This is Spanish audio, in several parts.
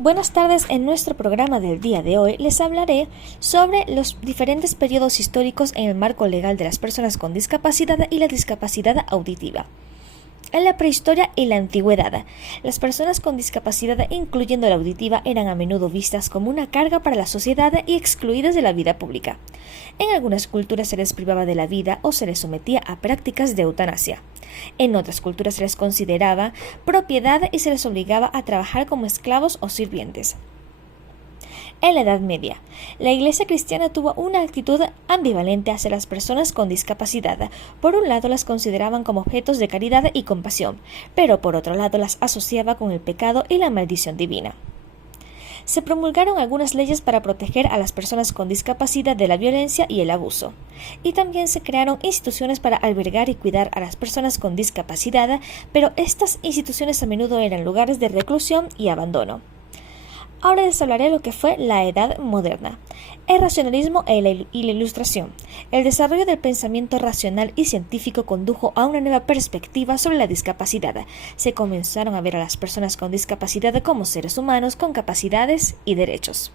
Buenas tardes, en nuestro programa del día de hoy les hablaré sobre los diferentes periodos históricos en el marco legal de las personas con discapacidad y la discapacidad auditiva. En la prehistoria y la antigüedad, las personas con discapacidad, incluyendo la auditiva, eran a menudo vistas como una carga para la sociedad y excluidas de la vida pública. En algunas culturas se les privaba de la vida o se les sometía a prácticas de eutanasia. En otras culturas se les consideraba propiedad y se les obligaba a trabajar como esclavos o sirvientes. En la Edad Media, la Iglesia cristiana tuvo una actitud ambivalente hacia las personas con discapacidad. Por un lado, las consideraban como objetos de caridad y compasión, pero por otro lado las asociaba con el pecado y la maldición divina. Se promulgaron algunas leyes para proteger a las personas con discapacidad de la violencia y el abuso, y también se crearon instituciones para albergar y cuidar a las personas con discapacidad, pero estas instituciones a menudo eran lugares de reclusión y abandono. Ahora les hablaré de lo que fue la Edad Moderna, el racionalismo y la Ilustración. El desarrollo del pensamiento racional y científico condujo a una nueva perspectiva sobre la discapacidad. Se comenzaron a ver a las personas con discapacidad como seres humanos con capacidades y derechos.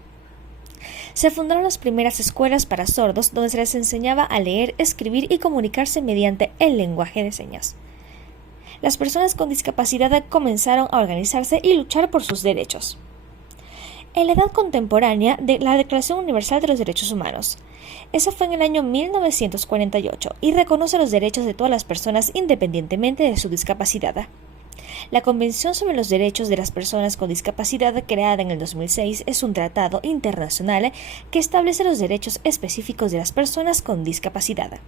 Se fundaron las primeras escuelas para sordos donde se les enseñaba a leer, escribir y comunicarse mediante el lenguaje de señas. Las personas con discapacidad comenzaron a organizarse y luchar por sus derechos. En la edad contemporánea de la Declaración Universal de los Derechos Humanos. Eso fue en el año 1948 y reconoce los derechos de todas las personas independientemente de su discapacidad. La Convención sobre los Derechos de las Personas con Discapacidad, creada en el 2006, es un tratado internacional que establece los derechos específicos de las personas con discapacidad.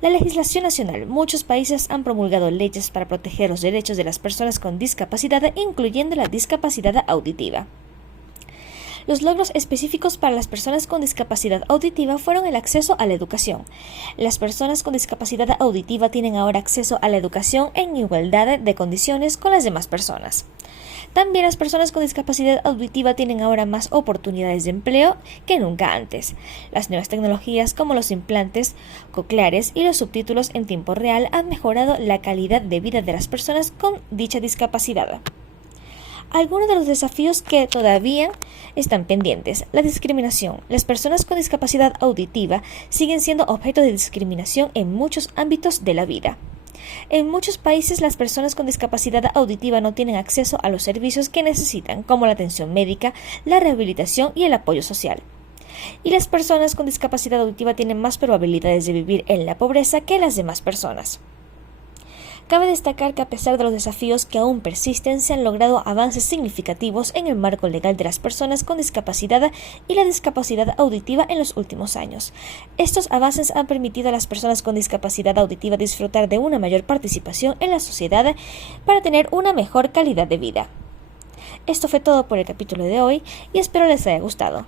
La legislación nacional. Muchos países han promulgado leyes para proteger los derechos de las personas con discapacidad, incluyendo la discapacidad auditiva. Los logros específicos para las personas con discapacidad auditiva fueron el acceso a la educación. Las personas con discapacidad auditiva tienen ahora acceso a la educación en igualdad de condiciones con las demás personas. También las personas con discapacidad auditiva tienen ahora más oportunidades de empleo que nunca antes. Las nuevas tecnologías como los implantes cocleares y los subtítulos en tiempo real han mejorado la calidad de vida de las personas con dicha discapacidad. Algunos de los desafíos que todavía están pendientes. La discriminación. Las personas con discapacidad auditiva siguen siendo objeto de discriminación en muchos ámbitos de la vida. En muchos países, las personas con discapacidad auditiva no tienen acceso a los servicios que necesitan, como la atención médica, la rehabilitación y el apoyo social. Y las personas con discapacidad auditiva tienen más probabilidades de vivir en la pobreza que las demás personas. Cabe destacar que a pesar de los desafíos que aún persisten, se han logrado avances significativos en el marco legal de las personas con discapacidad y la discapacidad auditiva en los últimos años. Estos avances han permitido a las personas con discapacidad auditiva disfrutar de una mayor participación en la sociedad para tener una mejor calidad de vida. Esto fue todo por el capítulo de hoy y espero les haya gustado.